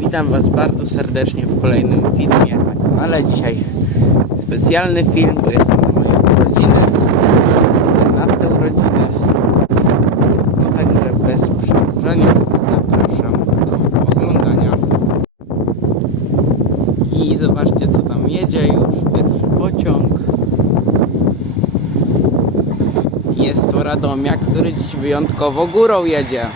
Witam Was bardzo serdecznie w kolejnym filmie na kanale. Dzisiaj specjalny film, bo jest moje urodziny, 14 urodziny. No także bez przedłużenia zapraszam do oglądania. I zobaczcie co tam jedzie już pierwszy pociąg. Jest to Radomiak, który dziś wyjątkowo górą jedzie.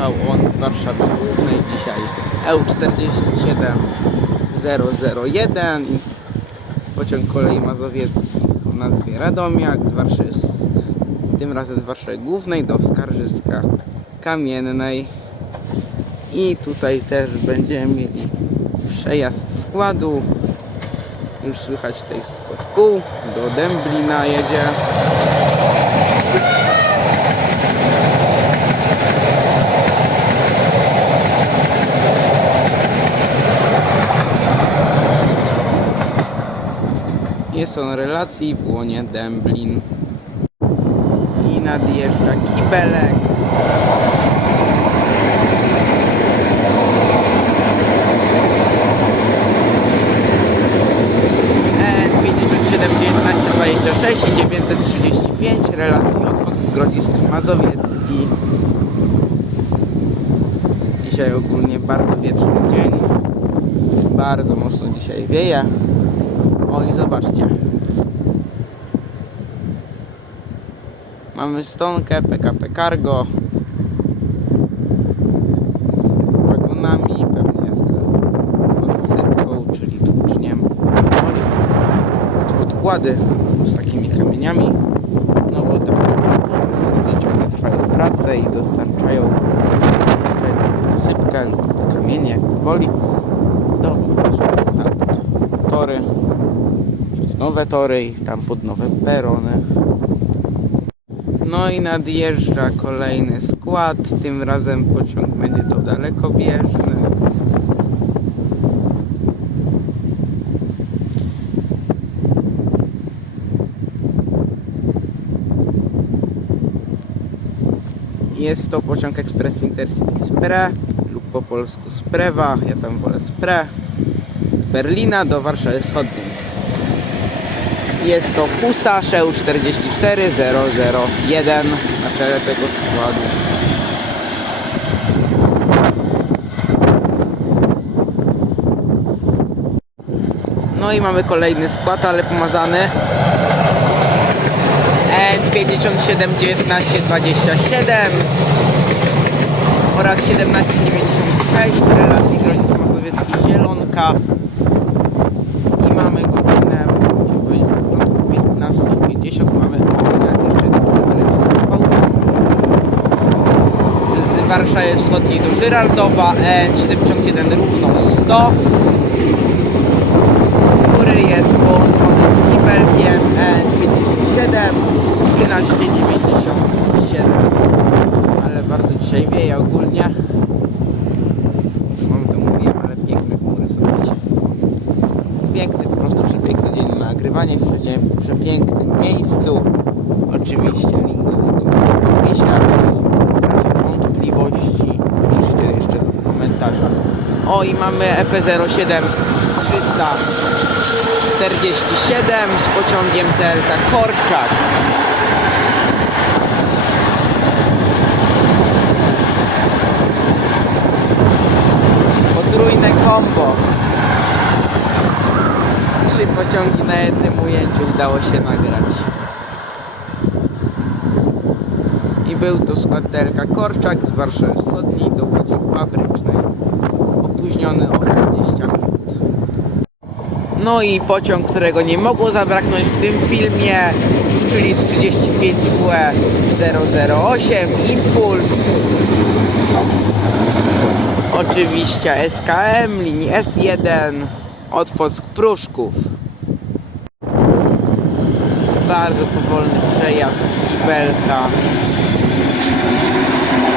Wyjechał on z Warszawy Głównej dzisiaj. EU47001 i pociąg kolei mazowieckiej o nazwie Radomiak z Warszawy, tym razem z Warszawy Głównej do Skarżyska Kamiennej. I tutaj też będziemy mieli przejazd składu. Już słychać tutaj spod kół. Do Dęblina jedzie On relacji Błonie Dęblin. I nadjeżdża kibelek. N 57 19 26 i 935 relacji Otwock Grodzisk Mazowiecki. Dzisiaj ogólnie bardzo wieczny dzień. Bardzo mocno dzisiaj wieje. O i zobaczcie. Mamy stonkę PKP Cargo wagonami, pewnie z podsypką, czyli tłuczniem. Pod podkłady z takimi kamieniami. No bo tam ciągle trwają prace i dostarczają tę podsypkę lub te kamienie, jak to woli, do tory pod nowe tory i tam pod nowe perony. No i nadjeżdża kolejny skład. Tym razem pociąg będzie to dalekobieżny. Jest to pociąg Express Intercity Spre lub po polsku Sprewa. Ja tam wolę Spre. Berlina do Warszawy Wschodniej. Jest to Husarz EU 44001 na czele tego składu. No i mamy kolejny skład, ale pomazany. N57 19 27 oraz 1796 relacji Grodzisk Mazowiecki Zielonka mamy godzinę na początku 15.50 mamy jeszcze z Warszawy Wschodniej do Żyrardowa N71 równo 100 który jest połączony z Kibelkiem N57 1397 ale bardzo dzisiaj wieje ogólnie. Mam to mówiłem, ale piękne chmury są. Dzisiaj przepiękny nagrywanie w przepięknym miejscu. Oczywiście link do tego w opisie, wątpliwości, piszcie jeszcze to w komentarzach. O i mamy E EP07 347 z pociągiem TLK Korczak. Na jednym ujęciu udało się nagrać. I był to skład TLK Korczak z Warszawy Wschodniej do Łodzi Fabrycznej. Opóźniony o 20 minut. No i pociąg, którego nie mogło zabraknąć w tym filmie, czyli 35 UE 008 Impuls. Oczywiście SKM linii S1 Otwock Pruszków. Bardzo powolny przejazd Kibelka.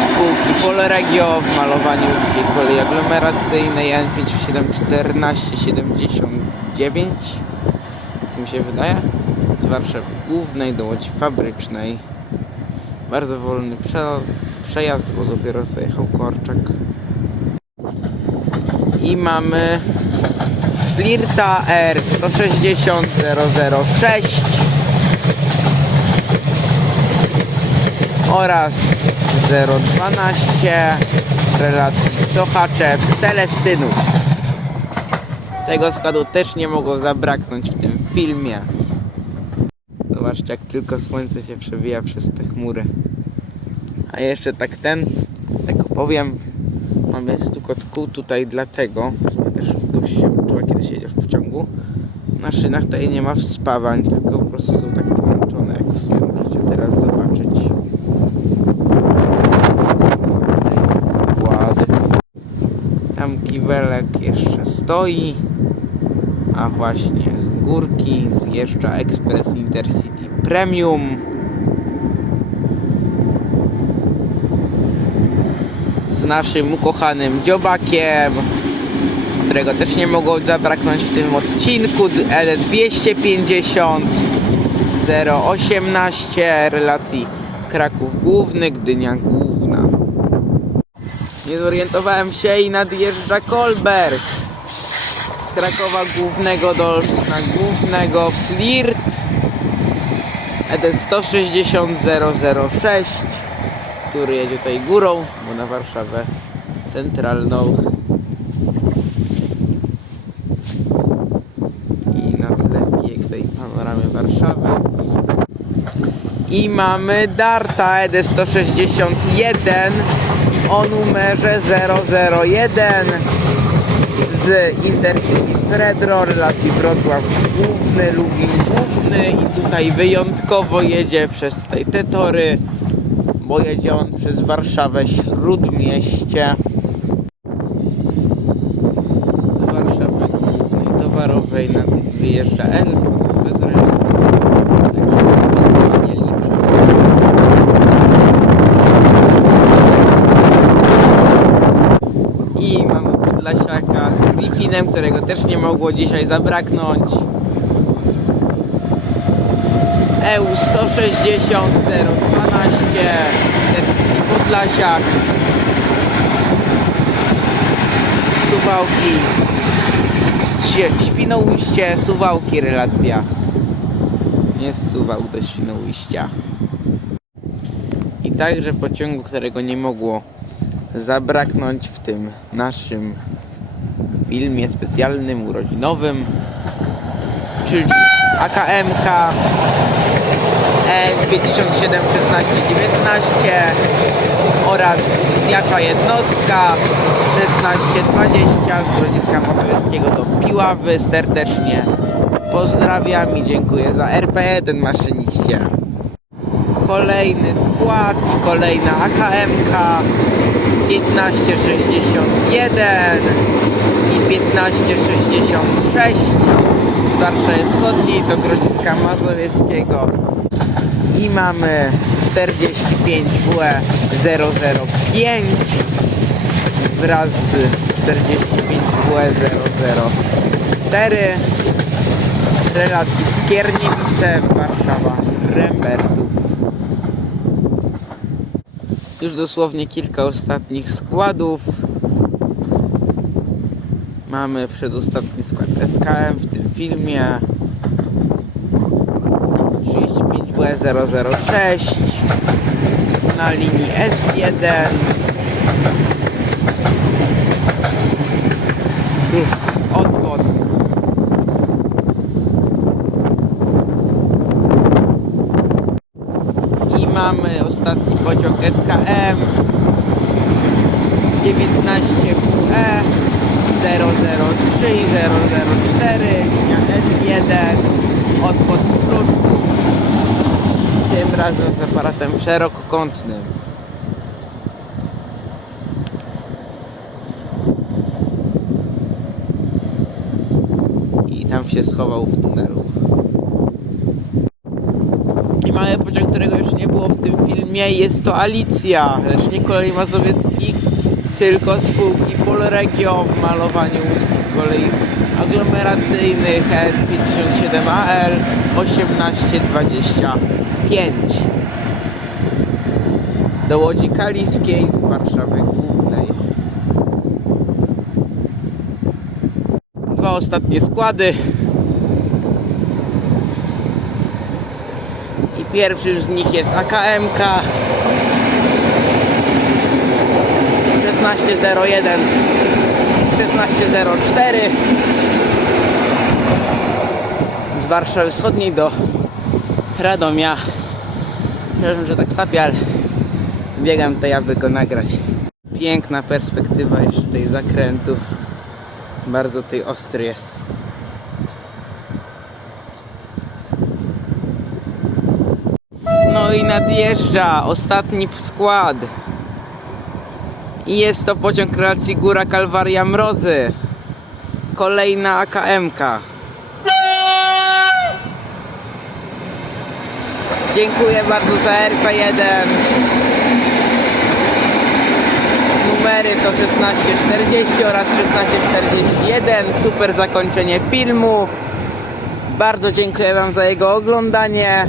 Spółki Polregio w malowaniu łódzkiej kolei aglomeracyjnej N571479 tak mi się wydaje z Warszawy Głównej do Łodzi Fabrycznej bardzo wolny przelot przejazd, bo dopiero zajechał Korczak. I mamy Flirta R 160 006 oraz 012 relacji Sochaczew Celestynów. Tego składu też nie mogło zabraknąć w tym filmie. Zobaczcie jak tylko słońce się przewija przez te chmury. A jeszcze tak ten, tak powiem, mamy stukot kół tutaj dlatego, też gość się uczyła kiedy się jedzie w pociągu. Na szynach tutaj nie ma wspawań, tylko po prostu są tak połączone, jak w sumie możecie teraz zobaczyć. Tutaj składy. Kiwelek jeszcze stoi, a właśnie z górki zjeżdża Express Intercity Premium. Z naszym ukochanym dziobakiem, którego też nie mogło zabraknąć w tym odcinku. L250 018 relacji Kraków Główny, Gdynia Główna. Nie zorientowałem się i nadjeżdża Kolberg. Z Krakowa Głównego do Głównego Flirt. ED 160 006 który jedzie tutaj górą, bo na Warszawę centralną. I na tle pięknej panoramy Warszawy. I mamy Darta E ED 161 o numerze 001 z Intercity Fredro, relacji Wrocław Główny, Lubin Główny i tutaj wyjątkowo jedzie przez tutaj te tory, bo jedzie on przez Warszawę Śródmieście. Warszawy Głównej Towarowej na wyjeżdża Elf bez relacji. Także nie liczę. I z Griffinem, którego też nie mogło dzisiaj zabraknąć. EU 160 012 Podlasiak. Suwałki. Świnoujście, Suwałki relacja. Nie z Suwał do Świnoujścia. I także pociągu, którego nie mogło zabraknąć w tym naszym filmie specjalnym, urodzinowym, czyli AKMK E571619 oraz jaka jednostka 1620 z Grodziska Mazowieckiego do Piławy. Serdecznie pozdrawiam i dziękuję za RP1 maszyniście. Kolejny skład kolejna AKMK 1561 i 1566 z Warszawy Wschodniej do Grodziska Mazowieckiego i mamy 45WE 005 wraz z 45WE 004 relacji Skierniewice, Warszawa, Rembertów. Już dosłownie kilka ostatnich składów. Mamy przedostatni skład SKM w tym filmie. 35W006 na linii S1. Już odwod i mamy ostatni pociąg SKM 19QE 003 i 004 linia S1 odwód Pruszków tym razem z aparatem szerokokątnym. I tam się schował w tunelu. I mamy pociąg, którego już nie było w tym filmie. Jest to Alicja, lecz nie kolei mazowieckich, tylko spółki Polregio w malowaniu łódzkich kolei aglomeracyjnych S57AL 1825. do Łodzi Kaliskiej z Warszawy Głównej. Dwa ostatnie składy. I pierwszym z nich jest AKMK 1601 1604 z Warszawy Wschodniej do Radomia. Przepraszam, że tak sapię, ale biegam tutaj, aby go nagrać. Piękna perspektywa jeszcze tej zakrętu. Bardzo tej ostry jest. No i nadjeżdża ostatni skład. I jest to pociąg relacji Góra Kalwaria Mrozy. Kolejna AKMK. Dziękuję bardzo za RP1. Numery to 1640 oraz 1641. Super zakończenie filmu. Bardzo dziękuję Wam za jego oglądanie.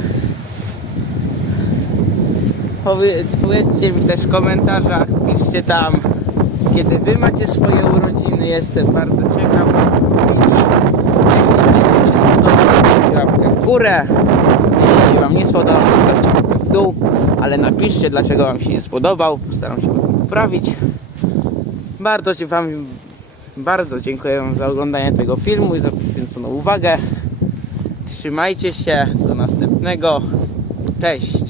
Powie, powiedzcie mi też w komentarzach, tam, kiedy Wy macie swoje urodziny. Jestem bardzo ciekaw. Jeśli Wam się spodobał, zostawcie łapkę w górę. Jeśli się Wam nie spodobał, zostawcie łapkę w dół. Ale napiszcie, dlaczego Wam się nie spodobał. Staram się poprawić. Bardzo Wam bardzo dziękuję Wam za oglądanie tego filmu i za poświęconą uwagę. Trzymajcie się. Do następnego. Cześć.